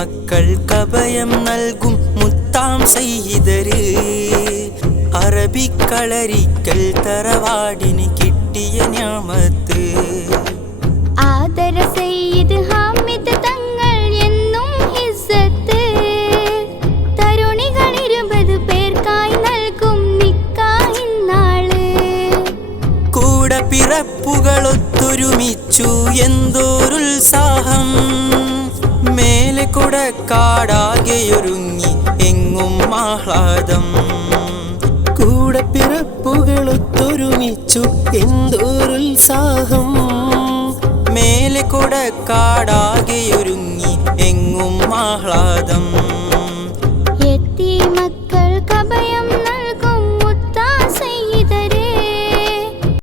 മക്കൾക്കഭയം നൽകും മുത്താം സയ്യിദര്. അറബിക്കളരിക്കൽ തറവാടിന് കിട്ടിയ ഞാമത്ത്. ആദര സയ്യിദ് ഹാമിദ് തങ്ങൾ എന്നും ഹിസ്സത്ത്. തരുണികൾ 20 പേർക്കായി നൽകും നിക്കാഹിന്നാള്. കൂടെ പിറപ്പുകളൊത്തൊരുമിച്ചു എന്തോരുത്സാഹം. മേലെ കുടക്കാടാകെയൊരുങ്ങി എങ്ങും ആഹ്ലാദം. കൂടെ പിറപ്പുകളൊത്തൊരുമിച്ചു എന്തോരുത്സാഹം. മേലെ കുടക്കാടാകെയൊരുങ്ങി എങ്ങും ആഹ്ലാദം.